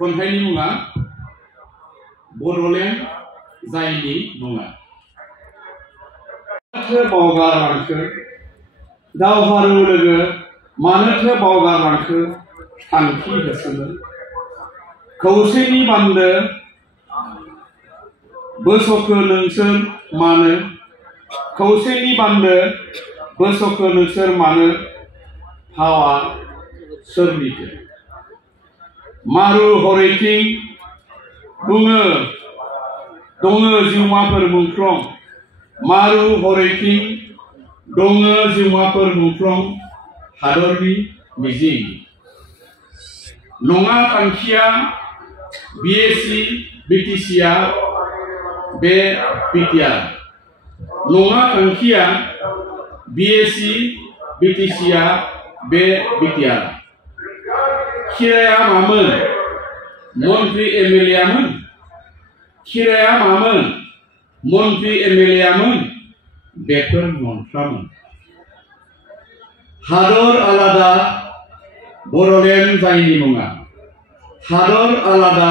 खन्थाइनि मुङा बड'लेण्ड जायनि मुङा। मानोथो बावगारलांखो दावहारु लोगो, मानोथो बावगारलांखो थांखि होसोनो। खौसेनि बान्दो बोस'खो नोंसोर मानो, खौसेनि बान्दो बोस'खो नोंसोर मानो, फावा सोरनिथो। मारु हरैथिं बुङो दङो जिउमाफोर मुंख्लं, मारु हरैथिं दङो जिउमाफोर मुंख्लं हादरनि मिजिं। नङा थांखिया बिएसि बिटिसिआ बे बिटिआर, नङा थांखिया बिएसि बिटिसिआ बे बिटिआर। खिराया मामोन मन्त्रि एमएलएआमोन, खिराया मामोन मन्त्रि एमएलएआमोन, बेफोर नंथ्रामोन। हादर आलादा बड'लेण्ड जायनि मुङा, हादर आलादा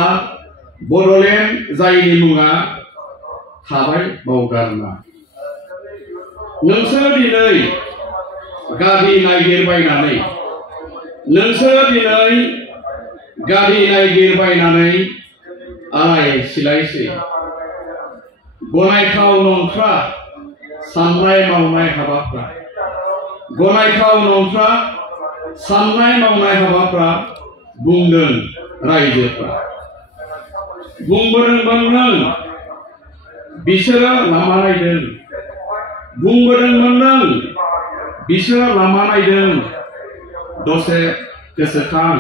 बड'लेण्ड जायनि मुङा थाबाय बावगारना। नोंसोर दिनै गारि नागिरबायनानै, नोंसोर दिनै गारि नागिरबायनानै आलाय सिलायसै। गनायथाव नंथ्रा साननाय मावनाय हाबाफ्रा, गनायथाव नंथ्रा साननाय मावनाय हाबाफ्रा बुंदों रायजोफ्रा। बुंबोदोंमोन नों बिसोरो लामा नायदों, बुंबोदोंमोन नों बिसोरो लामा नायदों, दसे गोसोखां।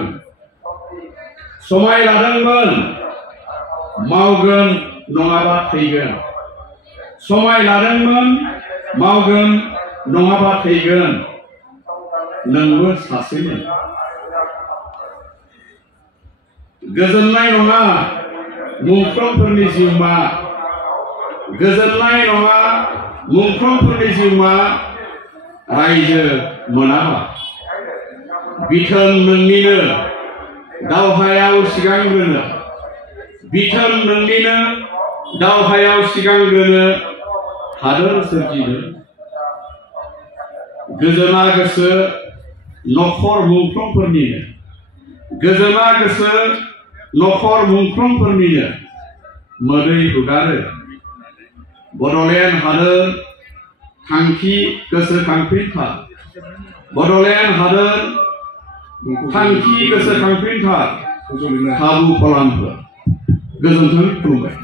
समाय लादोंमोन मावगोन नङाबा थैगोन, समाय लादोंमोन मावगोन नङाबा थैगोन, नोंबो सासेमोन। गोजोननाय नङा मुंख्लंफोरनि जिउमा, गोजोननाय नङा मुंख्लंफोरनि जिउमा रायजो मोनाबा। बिथोन नोंनिनो दावहायाव सिगांग्रोनो, बिथोन नोंनिनो दावहायाव सिगांग्रोनो हादोर सोरजिनो। गोजोना गोसो नखर मुंख्लंफोरनिनो, गोजोना गोसो नखर मुंख्लंफोरनिनो मोदै हुगारो। बड'लेण्ड हादोर थांखि गोसोखांफिनथार, बड'लेण्ड हादोर थांखि गोसोखांफिनथार खाबु खालामफोर। गोजोन्थों, खुलुमबाय।